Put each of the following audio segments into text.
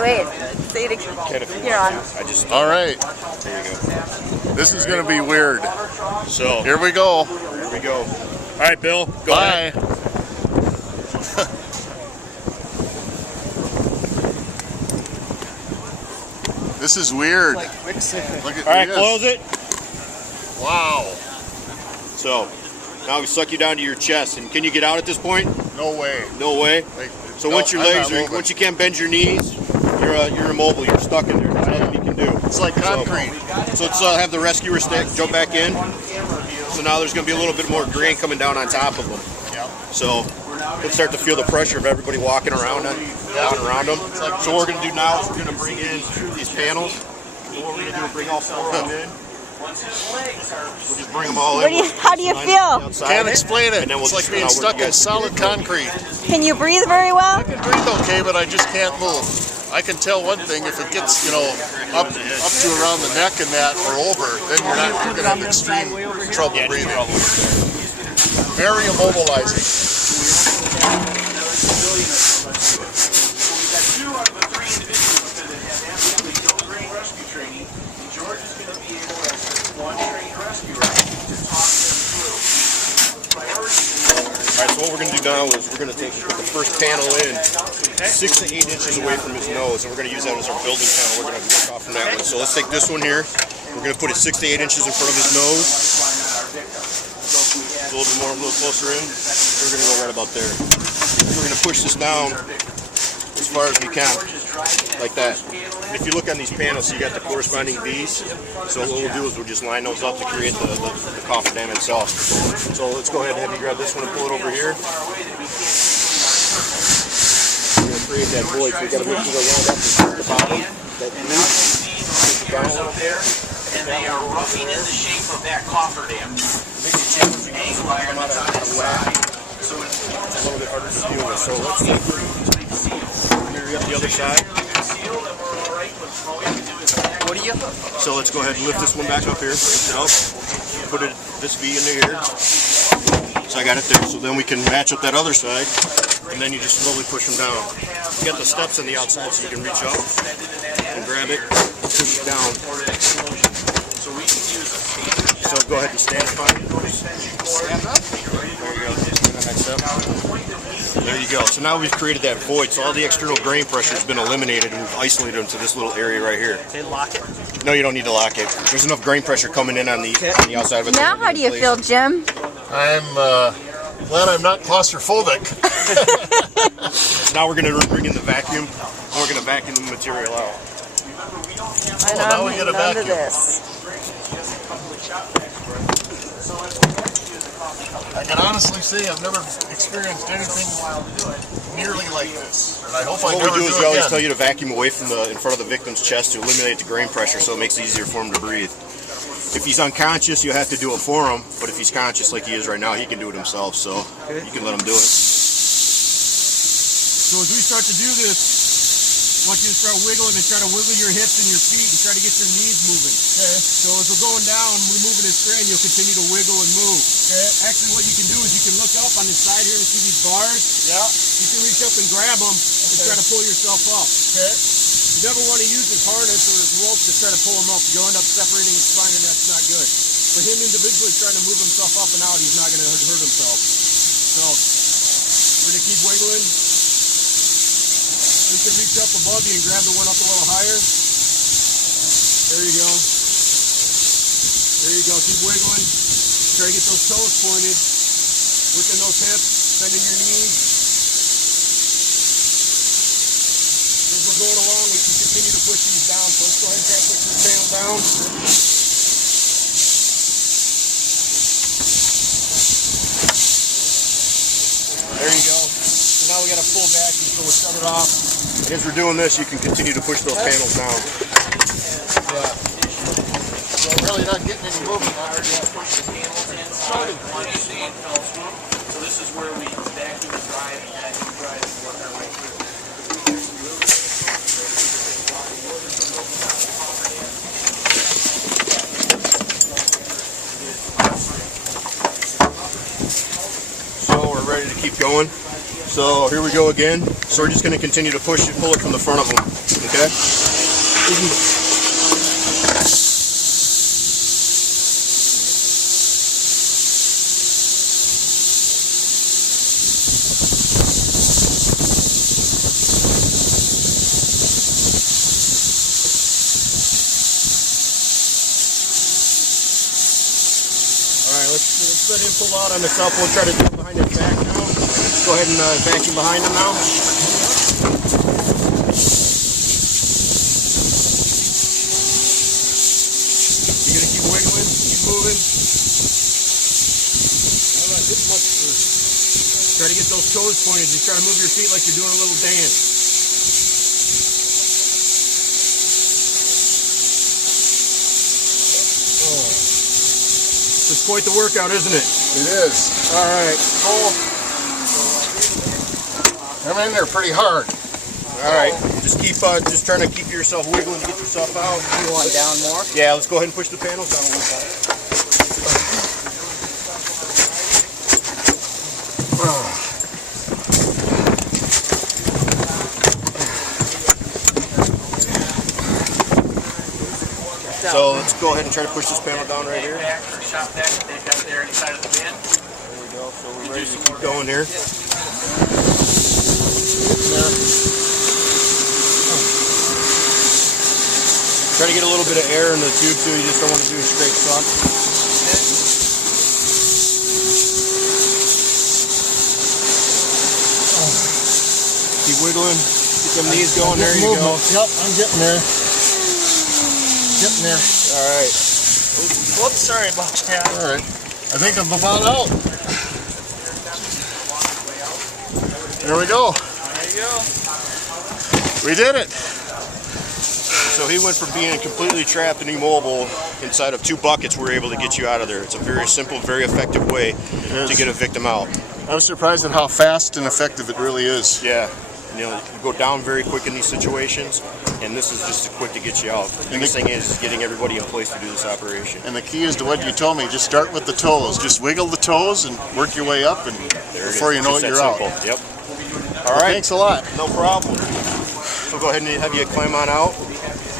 wait. Say it again. You're on. All right. There you go. This is going to be weird. So here we go. Here we go. All right, Bill. Go ahead. This is weird. Look at, all right, close it. Wow. So now we suck you down to your chest, and can you get out at this point? No way. No way. So once your legs are, once you can't bend your knees, you're immobile. You're stuck in there. There's nothing you can do. It's like concrete. So let's have the rescuer stick jump back in. So now there's going to be a little bit more grain coming down on top of them. Yep. So let's start to feel the pressure of everybody walking around them. So what we're going to do now is we're going to bring in these panels. So what we're going to do is bring all 4 of them in. We'll just bring them all in. How do you feel? Can't explain it. It's like being stuck in solid concrete. Can you breathe very well? I can breathe okay, but I just can't move. I can tell one thing: if it gets, up to around the neck and that, or over, then you're going to have extreme trouble breathing. Very immobilizing. Alright, so what we're going to do now is we're going to put the first panel in 6 to 8 inches away from his nose, and we're going to use that as our building panel. We're going to work off from that one. So let's take this one here. We're going to put it 6 to 8 inches in front of his nose. A little bit more, a little closer in. We're going to go right about there. We're going to push this down as far as we can, like that. If you look on these panels, you got the corresponding V's. So what we'll do is we'll just line those up to create the cofferdam itself. So let's go ahead and have you grab this one and pull it over here. We're going to create that void, so we've got to make sure to line up the bottom. That down there, and they are roughing in the shape of that cofferdam. Make it challenging to come out of the whack. So it's a little bit harder to deal with. So let's mirror up the other side. So let's go ahead and lift this one back up here. Put it this V into here. So I got it there. So then we can match up that other side, and then you just slowly push them down. You got the steps on the outside, so you can reach up and grab it, push it down. So go ahead and stand up. Stand up. There you go. Next step. There you go. So now we've created that void. So all the external grain pressure has been eliminated, and we've isolated them to this little area right here. They lock it? No, you don't need to lock it. There's enough grain pressure coming in on the outside of it. Now how do you feel, Jim? I'm glad I'm not claustrophobic. So now we're going to bring in the vacuum, and we're going to vacuum the material out. Now we get a vacuum. I can honestly say I've never experienced anything nearly like this. And I hope I never do. What we do is we always tell you to vacuum away from in front of the victim's chest to eliminate the grain pressure, so it makes it easier for him to breathe. If he's unconscious, you have to do it for him, but if he's conscious like he is right now, he can do it himself, so you can let him do it. So as we start to do this, I want you to start wiggling and try to wiggle your hips and your feet and try to get your knees moving. Okay. So as we're going down, we're moving this strand, you'll continue to wiggle and move. Okay. Actually, what you can do is you can look up on the side here and see these bars. Yeah. You can reach up and grab them and try to pull yourself up. Okay. You never want to use his harness or his rope to try to pull him up. You'll end up separating his spine, and that's not good. For him individually trying to move himself up and out, he's not going to hurt himself. So we're going to keep wiggling. You can reach up above you and grab the one up a little higher. There you go. There you go. Keep wiggling. Try to get those toes pointed. Working those hips. Bending your knees. As we're going along, we can continue to push these down. So let's go ahead and try to push this panel down. There you go. So now we got a full vacuum, so we'll shut it off. And as we're doing this, you can continue to push those panels down. Yeah. So I'm really not getting any movement on it yet. So this is where we vacuum dry and work our way through. So we're ready to keep going. So here we go again. So we're just going to continue to pull it from the front of them. Okay. Alright, let's let him pull out on the south. We'll try to do it behind his back now. Let's go ahead and vacuum behind him now. You're gonna keep wiggling, keep moving. Not this much for... Try to get those toes pointed. Just try to move your feet like you're doing a little dance. It's quite the workout, isn't it? It is. All right, Cole. I'm in there pretty hard. All right, just just trying to keep yourself wiggling to get yourself out. You want down more? Yeah, let's go ahead and push the panels down a little bit. So let's go ahead and try to push this panel down right here. There Shop deck that they've got there inside of the bin. we go. So we're ready to keep going here. Try to get a little bit of air in the tube too. You just don't want to do a straight suck. Keep wiggling. Get them knees going. There you go. Yep, I'm getting there. Getting there. All right. Whoops, sorry about that. All right. I think I'm about out. There we go. There you go. We did it. So he went from being completely trapped and immobile inside of 2 buckets. We're able to get you out of there. It's a very simple, very effective way to get a victim out. I was surprised at how fast and effective it really is. Yeah. You know, you go down very quick in these situations, and this is just quick to get you out. The biggest thing is getting everybody in place to do this operation. And the key is to what you told me, just start with the toes. Just wiggle the toes and work your way up, and before you know it, you're out. Yep. All right. Thanks a lot. No problem. So go ahead and have you climb on out,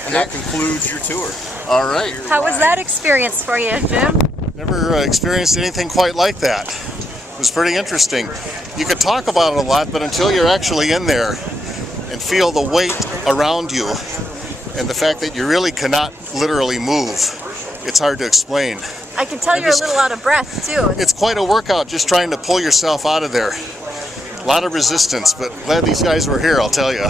and that concludes your tour. All right. How was that experience for you, Jim? Never experienced anything quite like that. It was pretty interesting. You could talk about it a lot, but until you're actually in there and feel the weight around you and the fact that you really cannot literally move, it's hard to explain. I can tell you're a little out of breath, too. It's quite a workout just trying to pull yourself out of there. A lot of resistance, but glad these guys were here, I'll tell you.